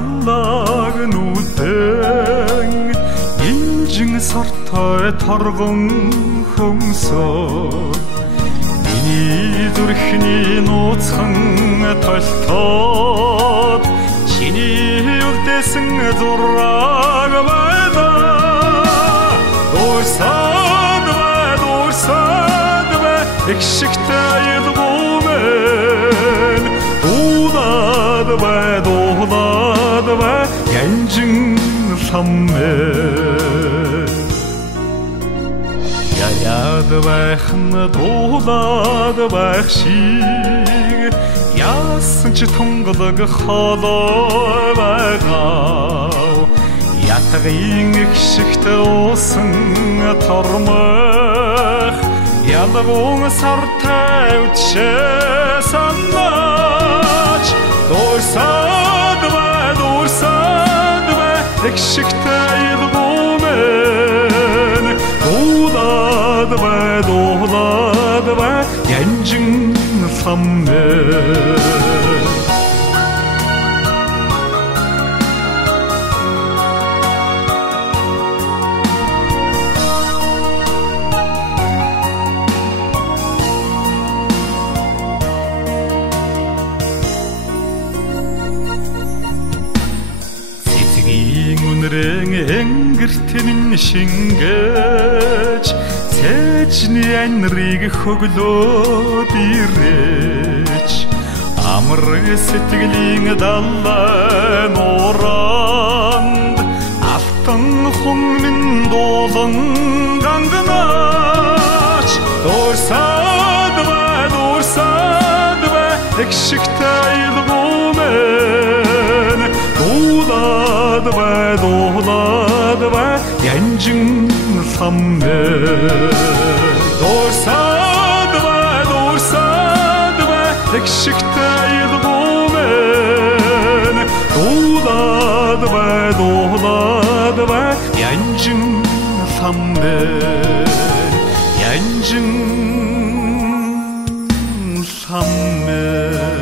даллаг нүдэн инжин сортой торгон хөмсөд миний зүрхний нууцхан толтоод чиний үлдээсэн зураг байлаа дуусаад бай их шигтэй илгүүмэн дуулаад бай янжин саммэ яад байх нь дуулаад байх шиг яасан ч тунгалаг холоо байгаа ятгын их шигтэй уусан тормох ялгуун сартай үтшээ санаач дуусаад бай их шигтэй илгүүмэн дуулаад бай янжин саммэ үнэрэн энгэртэн шингэж цэжний анрыг хөглөөд ирээч амар сэтгэлийн даллаа нуранд алтан хүмүн дуулан гангнаач дуусаад бай их шигтэй илгүүмэн дуулаад бай янжин саммэ дуусаад бай их шигтэй илгүүмэн дуулаад бай янжин саммэ янжин саммэ